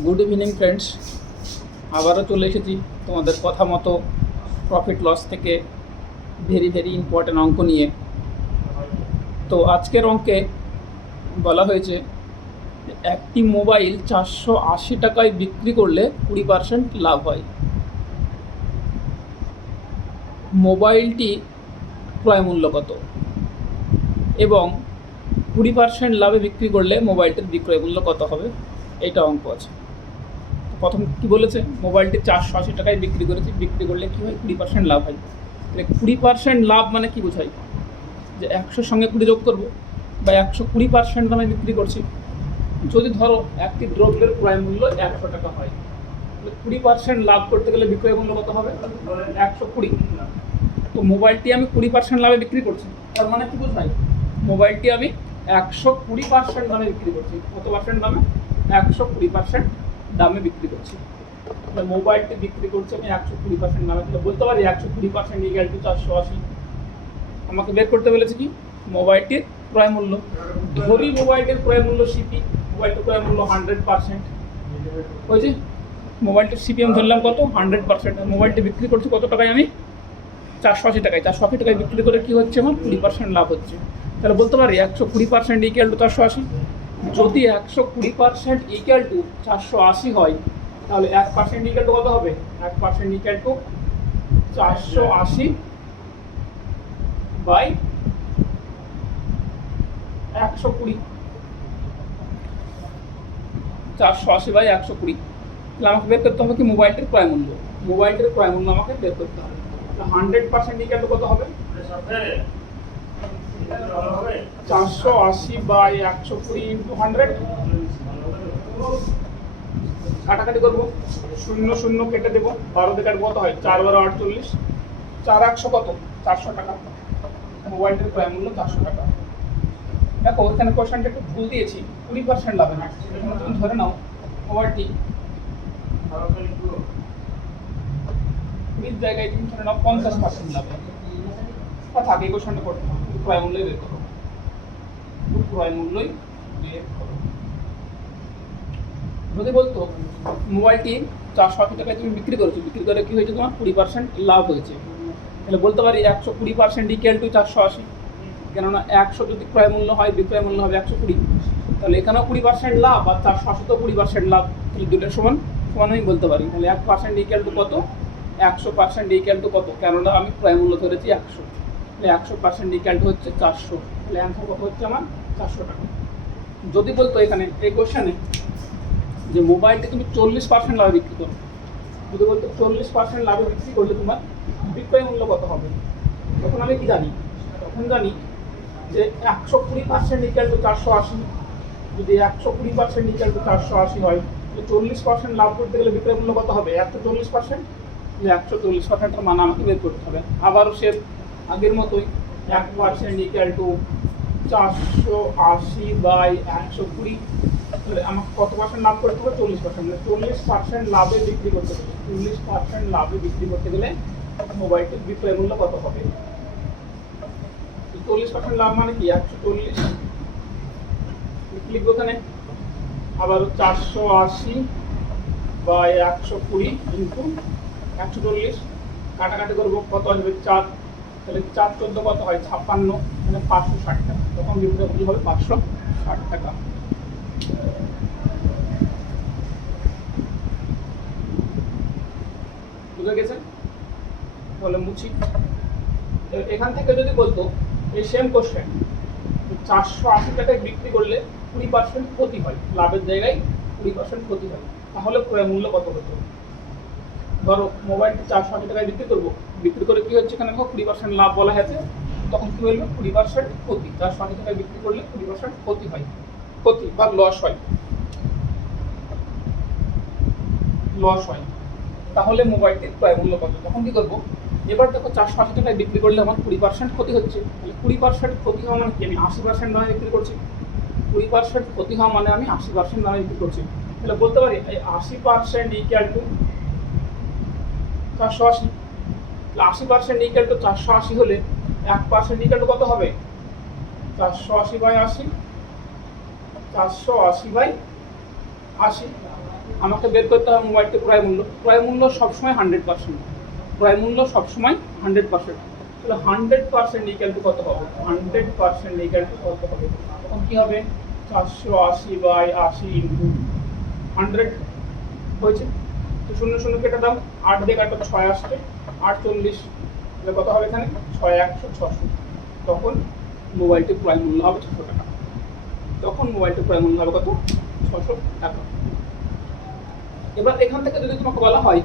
Good evening friends, আবারও চলে এসেছি তোমাদের কথা মতো প্রফিট লস থেকে ভেরি ইম্পর্ট্যান্ট অঙ্ক নিয়ে। তো আজকের অঙ্কে বলা হয়েছে একটি মোবাইল 480 টাকায় বিক্রি করলে 20% লাভ হয়। মোবাইলটি ক্রয় মূল্য কত এবং 20% লাভে বিক্রি করলে মোবাইলটির বিক্রয় মূল্য কত হবে, এইটা অঙ্ক আছে। প্রথম কি বলেছে, মোবাইলটি 480 টাকায় বিক্রি করেছি, বিক্রি করলে কী হয়, 20% লাভ হয়। তাহলে 20% লাভ মানে কি বোঝায়, যে 100 সঙ্গে 20 যোগ করবো বা 120% দামে বিক্রি করছি। যদি ধরো একটি দ্রব্যের ক্রয় মূল্য 100 টাকা হয়, তাহলে 20% লাভ করতে গেলে বিক্রয় মূল্য কত হবে, 120। তো মোবাইলটি আমি 20% লাভে বিক্রি করছি, তার মানে কি বোঝায়, মোবাইলটি আমি 120% দামে বিক্রি করছি। কত পার্সেন্ট দামে, 120% দামে বিক্রি করছি। তাহলে মোবাইলটি বিক্রি করছি আমি 120% দামে। তাহলে বলতে পারি 120% ইকুয়াল টু 480। আমাকে বের করতে বলেছে কি, মোবাইলটির ক্রয় মূল্য। ধরি মোবাইলটির ক্রয় মূল্য সিপি, মোবাইলটির ক্রয় মূল্য 100%। ওই যে মোবাইলটির সিপিএম ধরলাম কত, 100%। মোবাইলটি বিক্রি করছি কত টাকায়, আমি 480 টাকায়। 480 টাকায় বিক্রি করে কী হচ্ছে, আমার 20% লাভ হচ্ছে। তাহলে বলতে পারি 120% ইকুয়াল টু 480। যদি 120% ইকুয়াল টু 480 হয়, তাহলে 1% ইকুয়াল টু কত হবে, 1% ইকুয়াল টু 480 বাই 120। 480 বাই 120। তাহলে আমাকে বের করতে হবে কি, মোবাইলটির ক্রয় মূল্য। মোবাইলটির ক্রয় মূল্য আমাকে বের করতে হবে। 100% ইকুয়াল টু কত হবে, 480 বাই 120 ইন্টু 100। কাটাকাটি করবো, 0 0 কেটে দেবো, 12 দিয়ে কাটবো, কত হয়, 4 12 48, 4 100 কত, 400 টাকা। মোবাইলটির ক্রয় মূল্য 400 টাকা। দেখো এখানে কোশ্চেনটা একটু ভুল দিয়েছি, 20% লাভে না। এখানে তুমি ধরে নাও মোবাইলটি 20 জায়গায় তুমি ধরে নাও 50% লাভে। থাক, এই কোশ্চেনটা করতে হবে, ক্রয় মূল্যই বের করো, ক্রয় মূল্যই বের করো। যদি বলতো মোবাইলটি 480 টাকায় তুমি বিক্রি করেছো, বিক্রি করে কি হয়েছে, তোমার 20% লাভ হয়েছে, তাহলে বলতে পারি 120% ইকুয়াল টু 480। কেননা 100 যদি ক্রয় মূল্য হয়, বিক্রয় মূল্য হবে 120। তাহলে এখানেও 20% লাভ আর 480 তো 20% লাভ, তাহলে দুটোর সমান আমি বলতে পারি। তাহলে 1% ইকুয়াল টু কত, 100% ইকুয়াল টু কত, কেননা আমি ক্রয় মূল্য ধরেছি 100। তাহলে 100% ইকুয়াল টু হচ্ছে 400। তাহলে অ্যান্সার কত হচ্ছে আমার, 400 টাকা। যদি বলতো এখানে এই কোশ্চেনে যে মোবাইলটা তুমি 40% লাভে বিক্রি করো, যদি বলতো 40% লাভে বিক্রি করলে তোমার বিক্রয় মূল্য কত হবে, তখন আমি কি জানি, তখন জানি যে 120% ইকুয়াল টু 480। যদি 120% ইকুয়াল টু 480 হয়, তাহলে 40% লাভ করতে গেলে বিক্রয় মূল্য কত হবে, 140%। 140%-এর মান আমাকে বের করতে হবে। আবারও সে আগের মতোই 1% ইকুয়াল টু 480 বাই 120। তাহলে আমাকে কত পার্সেন্ট লাভ করতে হবে, 40%। মানে 40% লাভে বিক্রি করতে গেলে, 40% লাভে বিক্রি করতে গেলে মোবাইলটির বিক্রয় মূল্য কত হবে। 40% লাভ মানে কি, 140 লিখবো এখানে। আবার 480 বাই 120 ইন্টু 140, কাটাকাটি করবো, কত আসবে, 4। তাহলে 4 14 কত হয়, 56, মানে 560 টাকা। তখন বিক্রয় মূল্য হবে 560 টাকা। বুঝে গেছে? তাহলে মুছি। এখান থেকে যদি বলতো এই সেম কোশ্চেন, 480 টাকায় বিক্রি করলে 20% ক্ষতি হয়, লাভের জায়গায় 20% ক্ষতি হয়, তাহলে ক্রয় মূল্য কত হতো। ধরো মোবাইলটি 480 টাকায় বিক্রি করবো, বিক্রি করে কি হচ্ছে, এখানে দেখো 20% লাভ বলা হয়েছে, তখন কি বলবে, 20% ক্ষতি। 480 টাকায় বিক্রি করলে 20% ক্ষতি হয়, ক্ষতি বা লস হয়, লস হয়। তাহলে মোবাইলটির ক্রয় মূল্য কত, তখন কি করবো, এবার দেখো 480 টাকায় বিক্রি করলে আমার 20% ক্ষতি হচ্ছে। তাহলে 20% ক্ষতি হওয়া মানে কি, আমি 80% দামে বিক্রি করছি। 20% ক্ষতি হওয়া মানে আমি 80% দামে বিক্রি করছি। তাহলে বলতে পারি এই 80% ইকুয়াল টু 480। 80% ইকুয়াল টু 480 হলে 1% ইকুয়াল টু কত হবে, 480 বাই 80। 480 বাই 80 আমাকে বের করতে হবে মোবাইলটির ক্রয় মূল্য। ক্রয় মূল্য সবসময় 100%, ক্রয় মূল্য সবসময় 100%। তাহলে 100% ইকুয়াল টু কত হবে? 100% ইকুয়াল টু কত হবে? তখন কি হবে? 480/80 ইন্টু 100 হয়েছে। তো 0 0 কেটে দাও, 8 দিয়ে কাটো 6 আসবে, 840। তাহলে কত হবে এখানে? 6 100 600। তখন মোবাইলটির ক্রয় মূল্য হবে 600 টাকা। তখন মোবাইলটির ক্রয় মূল্য হবে কত? 600 টাকা। এবার এখান থেকে যদি তোমাকে বলা হয়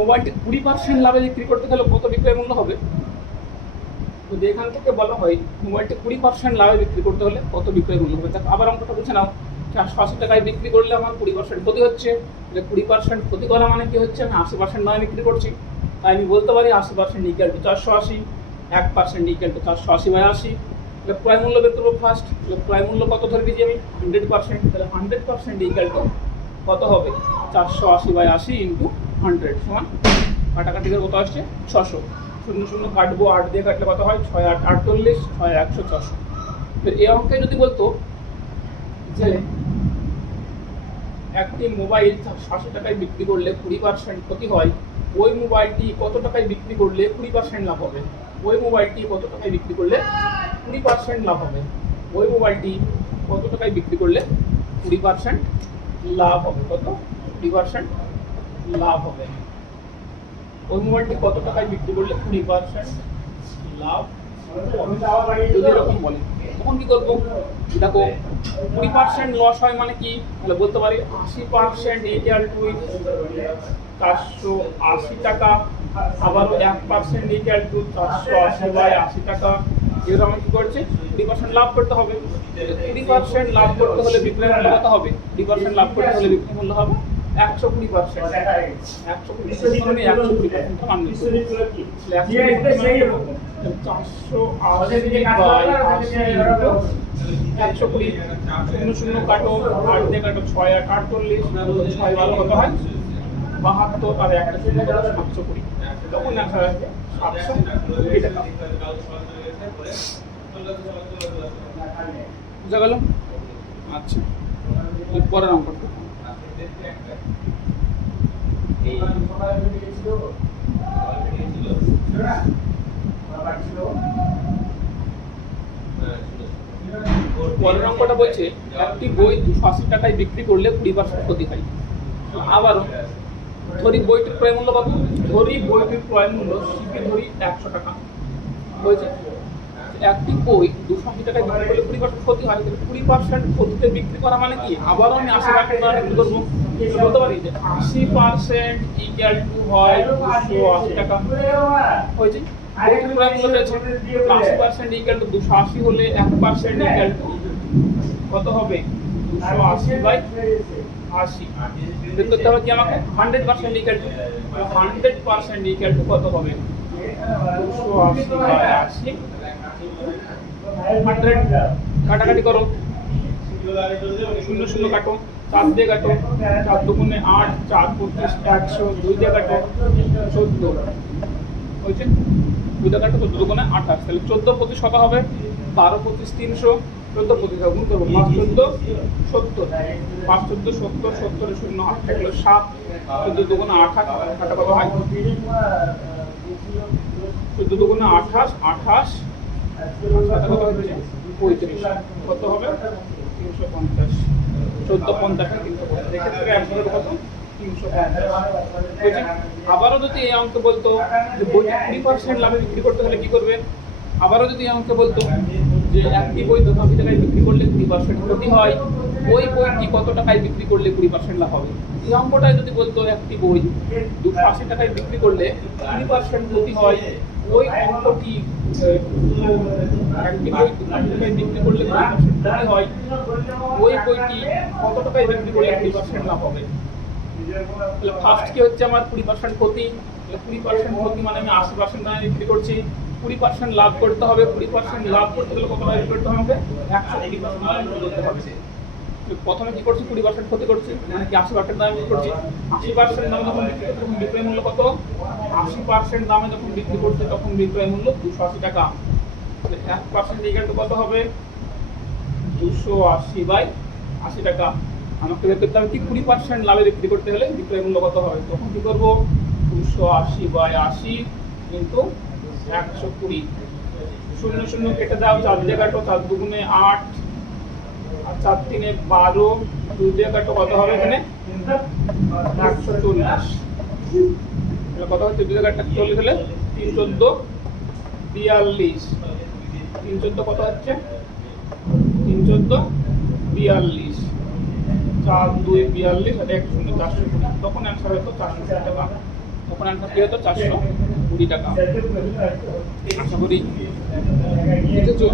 মোবাইলটি 20% লাভে বিক্রি করতে গেলে কত বিক্রয় মূল্য হবে? যদি এখান থেকে বলা হয় মোবাইলটি 20% লাভে বিক্রি করতে হলে কত বিক্রয় মূল্য হবে? আবার অঙ্কটা বুঝে নাও। 480 টাকায় বিক্রি করলে আমার 20% ক্ষতি হচ্ছে। যে 20% ক্ষতি করা মানে কি হচ্ছে? আমি 80% নয় বিক্রি করছি। তাই আমি বলতে পারি 80% ইকুয়াল টু 480, 1% ইকুয়াল টু 480/80। তাহলে ক্রয় মূল্য বের করবো ফার্স্ট। তাহলে ক্রয় মূল্য কত ধরে দিয়েছি আমি? 100%। তাহলে 100% ইকুয়াল টু কত হবে? 480/80 ইন্টু 100 সমান কাটাকাটি করে কত আসছে? 600। 0 0 কাটবো, 8 দিয়ে কাটলে কত হয়? 6 8 48, 6 100 600। তো এই অঙ্কে যদি বলতো যে একটি মোবাইল 700 টাকায় বিক্রি করলে 20% ক্ষতি হয়, ওই মোবাইলটি কত টাকায় বিক্রি করলে 20% লাভ হবে? ওই মোবাইলটি কত টাকায় বিক্রি করলে 20% লাভ হবে? ওই মোবাইলটি কত টাকায় বিক্রি করলে 20% লাভ হবে? কত? 20% লাভ হবে। ওই মোবাইলটি কত টাকায় বিক্রি করলে 20% লাভ যদি এরকম বলে, তখন কি করবো? দেখো 20% লস হয় মানে কি? তাহলে বলতে পারি 80% ইকুয়াল টু 480 টাকা। আবারও 1% ইকুয়াল টু 480/80 টাকা। এবার আমার কি করছে? 20% লাভ করতে হবে। 20% লাভ করতে হলে বিক্রয় মূল্য কত হবে? 20% লাভ করতে হলে বিক্রয় মূল্য হবে 120%। 120% মানে 120% মান নিতে হবে। 480/80 120। 0 0 কাটো, 8 দিয়ে কাটো, 6 8 48, 6 12 কত হয়? 72 আর 1 0 কত? 720। তখন দেখা যাবে 720 টাকা। বুঝা গেল? আচ্ছা, পরের অঙ্কটা পরের অঙ্কটা বলছে একটি বই 280 টাকায় বিক্রি করলে 20% ক্ষতি হয়। আবারও ধরি বইটির ক্রয় মূল্য কত? ধরি বইটির ক্রয় মূল্য শিখে ধরি 100 টাকা হয়েছে। একটি বই 280 টাকায় বিক্রি করলে 20% ক্ষতি হয়। 20% ক্ষতিতে বিক্রি করা মানে কি? আবারও আমি 80% দ্বারা বিক্রি করবো। বলতে পারি যে 80% ইকুয়াল টু হয় 280 টাকা হয়েছে। বইটির ক্রয় মূল্য হয়েছে 80% ইকুয়াল টু 280 হলে 1% ইকুয়াল টু কত হবে? 280/80। বের করতে হবে কি আমাকে? 100% ইকুয়াল টু 100% ইকুয়াল টু কত হবে? 280/80 100। কাটাকাটি করো, 0 0 কাটো, 4 দিয়ে কাটো, 4 2 8, 4 25 100, 2 দিয়ে কাটো 14 হয়েছে। 2 দিয়ে কাটো, 14 2 28। তাহলে 14 25 কত হবে? 12 25 300। 14 25 গুণ করবো, 5 14 70, 5 14 70, 70 0 8 থাকলো 7, 14 2 28, কাটা কত হয়? 14 2 28, 28 কত হচ্ছে? 35। কত হবে? 350। 14 50 350। এক্ষেত্রে অ্যান্সার কত? 350। আবারও যদি এই অঙ্ক বলতো যে বইটি 20% লাভে বিক্রি করতে হলে কি করবে? আবারও যদি এই অঙ্ক বলতো যে একটি বই 280 টাকায় বিক্রি করলে 20% ক্ষতি হয়, ওই বইটি কত টাকায় বিক্রি করলে 20% লাভ হবে? এই অঙ্কটায় যদি বলতো একটি বই 280 টাকায় বিক্রি করলে 20% ক্ষতি হয়, ওই অঙ্কটি একটি বই 280 টাকায় বিক্রি করলে 20% ক্ষতি হয়, ওই বইটি কত টাকায় বিক্রি করলে 20% লাভ হবে? তাহলে ফার্স্ট কি হচ্ছে আমার? 20% ক্ষতি। তাহলে 20% ক্ষতি মানে আমি 80% দামে বিক্রি করছি। 20% লাভ করতে হবে। 20% লাভ করতে গেলে কত টাকা করতে হবে? 120% দামে বিক্রি করতে হবে। প্রথমে কি করছি? 20% ক্ষতি করছি, মানে কি 80% দামে বিক্রি করছি। 80% দামে যখন বিক্রি করছি তখন বিক্রয় মূল্য কত? 80% দামে যখন বিক্রি করছি তখন বিক্রয় মূল্য 280 টাকা। 1% ইকুয়াল টু কত হবে? 280/80 টাকা। আমাকে বের করতে হবে কি 20% লাভে বিক্রি করতে হলে বিক্রয় মূল্য কত হবে। তখন কি করবো, 280/80 কিন্তু 120। 0 0 কেটে দাও, 4 দিয়ে কাটো, 4 2 8 আর 4 3 12, 2 দিয়ে কাটো, কত হবে এখানে 140। কত হচ্ছে 2 দিয়ে কাটো 140 হলে 3 14 42। 3 14 কত হচ্ছে 3 14 42, 4 2 42 আর 1 0 420। তখন অ্যান্সার হতো 420 টাকা। তখন অ্যান্সার কি হতো 420 টাকা। আশা করি বুঝেছো।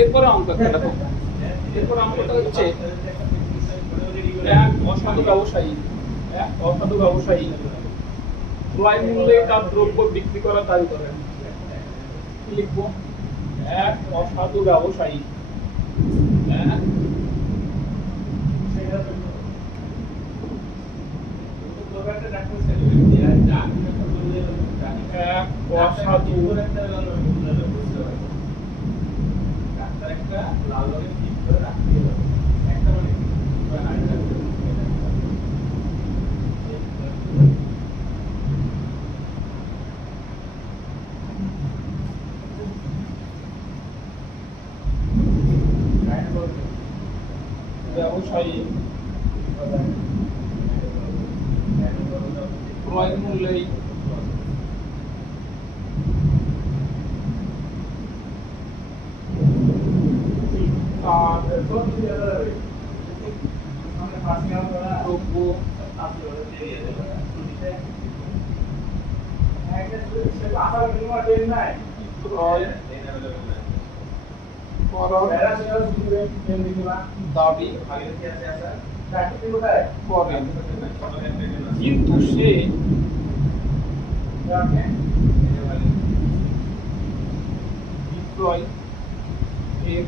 এরপরে অঙ্ক একটা দেখো। এরপরে অঙ্কটা হচ্ছে এক অসাধু ব্যবসায়ী ক্রয় মূল্যে তার দ্রব্য বিক্রি করার দাবি করেন। কি লিখবো, এক অসাধু ব্যবসায়ী ক্রয় মূল্যে দাবি করেন, কিন্তু সে বিক্রয় এর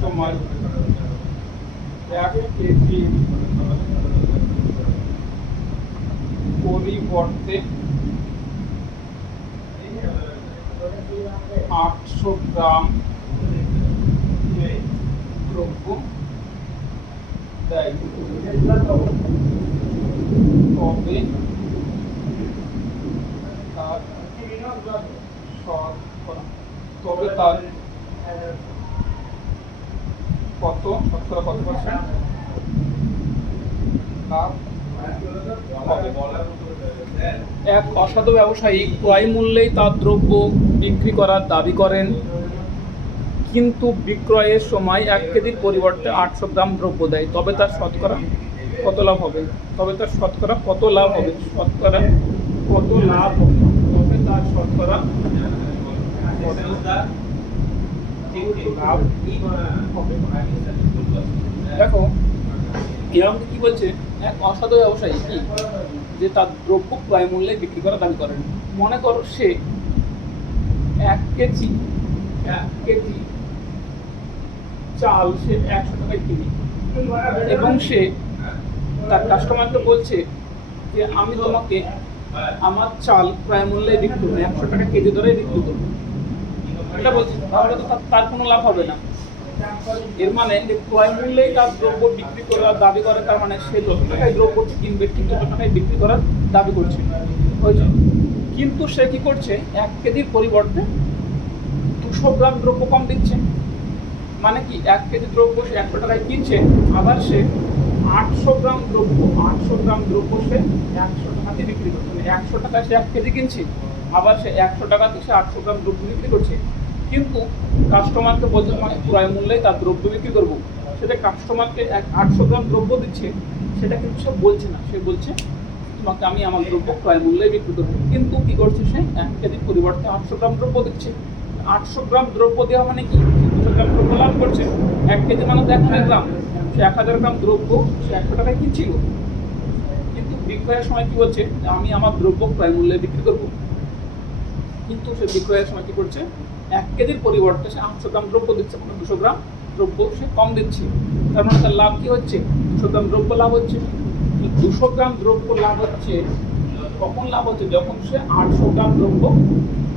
সময় 1 কেজি পরিবর্তে 800 গ্রাম দ্রব্য দেয়, তবে তার কত শতকরা কত পার্সেন্ট লাভ হবে। এক অসাধু ব্যবসায়ী ক্রয় মূল্যেই তার দ্রব্য বিক্রি করার দাবি করেন, কিন্তু বিক্রয়ের সময় 1 কেজির পরিবর্তে 800 গ্রাম দ্রব্য দেয়, তবে তার শতকরা কত লাভ হবে। তবে তার শতকরা কত লাভ হবে, শতকরা কত লাভ হবে, তবে তার শতকরা লাভ হবে। দেখো এরকম কি বলছে, এক অসাধু ব্যবসায়ী কি যে তার দ্রব্য ক্রয় মূল্যে বিক্রি করার দাবি করেন। মনে করো সে 1 কেজি চাল সে 100 টাকায় কিনে, এবং সে তার কাস্টমারকে বলছে যে আমি তোমাকে আমার চাল ক্রয় মূল্যে বিক্রি করবো, 100 টাকা কেজি দরে বিক্রি করবো, এটা বলছে। তাহলে তো তার কোনো লাভ হবে না। এর মানে যে ক্রয় মূল্যেই তার দ্রব্য বিক্রি করার দাবি করে, তার মানে সে যত টাকায় দ্রব্যটি কিনবে ঠিক তত টাকায় বিক্রি করার দাবি করছে, হয়েছে। কিন্তু সে কি করছে, 1 কেজির পরিবর্তে 200 গ্রাম দ্রব্য কম দিচ্ছে। মানে কি 1 কেজি দ্রব্য সে 100 টাকায় কিনছে, আবার সে 800 গ্রাম দ্রব্য সে 100 টাকাতে বিক্রি করছে। মানে 100 টাকায় সে 1 কেজি কিনছে, আবার সে 100 টাকাতে সে 800 গ্রাম দ্রব্য বিক্রি করছে। কিন্তু কাস্টমারকে বলছে মানে ক্রয় মূল্যে তার দ্রব্য বিক্রি করবো, সেটা কাস্টমারকে 800 গ্রাম দ্রব্য দিচ্ছে, সেটা কিন্তু সে বলছে না। সে বলছে তোমাকে আমি আমার দ্রব্য ক্রয় মূল্যে বিক্রি করবো, কিন্তু কি করছে সে 1 কেজির পরিবর্তে 800 গ্রাম দ্রব্য দিচ্ছে। 800 গ্রাম দ্রব্য দেওয়া মানে কি 200 গ্রাম দ্রব্য লাভ করছে। 1 কেজি মানে তো 1000 গ্রাম, সে 1000 গ্রাম দ্রব্য সে 100 টাকায় কিনছিল, কিন্তু বিক্রয়ের সময় কি বলছে আমি আমার দ্রব্য ক্রয় মূল্যে বিক্রি করবো। কিন্তু সে বিক্রয়ের সময় কি করছে, 1 কেজির পরিবর্তে সে 800 গ্রাম দ্রব্য দিচ্ছে, মানে 200 গ্রাম দ্রব্য সে কম দিচ্ছে। তার মানে তার লাভ কি হচ্ছে, 200 গ্রাম দ্রব্য লাভ হচ্ছে। 200 গ্রাম দ্রব্য লাভ হচ্ছে কখন লাভ হচ্ছে, যখন সে 800 গ্রাম দ্রব্য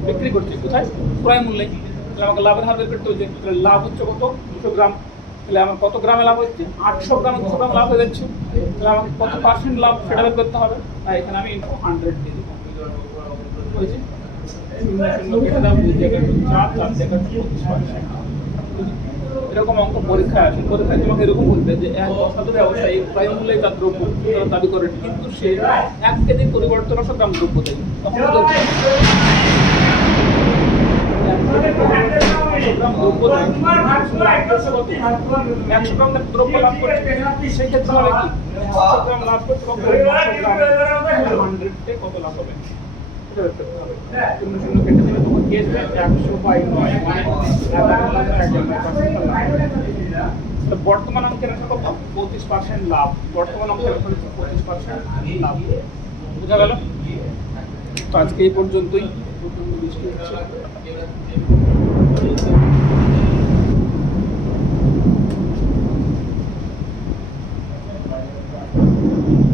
বিক্রি করছে, কোথায়, ক্রয় মূল্যে। তাহলে আমাকে লাভের হার বের করতে হচ্ছে। লাভ হচ্ছে কত, 200 গ্রাম। তাহলে আমার কত গ্রামে লাভ হচ্ছে? 800 গ্রাম 200 গ্রাম লাভ হয়ে যাচ্ছে। তাহলে আমাকে কত পার্সেন্ট লাভ সেটা বের করতে হবে। তাই এখানে আমি ইনটু 100 দিয়ে দেবো। বুঝেছি? কেটে দাম 2 জায়গায় 4 জায়গায় 25%। এরকম অঙ্ক পরীক্ষায় আসে। পরীক্ষায় তোমাকে এরকম বলবে যে এক অসাধু ব্যবসায়ী ক্রয় মূল্যে তার দ্রব্য দাবি করেন, কিন্তু সে 1 কেজি পরিবর্তন 100 গ্রাম দ্রব্য দেয়। তখন তো 100 গ্রাম দ্রব্য লাভ করছে, সেই ক্ষেত্রে হবে কি 100 গ্রাম লাভ করছে, 100 কত লাভ হবে শূন্য কেটে দিলে তোমার কি আসবে 100/9। বর্তমান অঙ্কের কত? 25% লাভ। বর্তমান অঙ্কের 25% লাভ। বুঝা গেল? তো আজকে এই পর্যন্তই। বৃষ্টি হচ্ছে।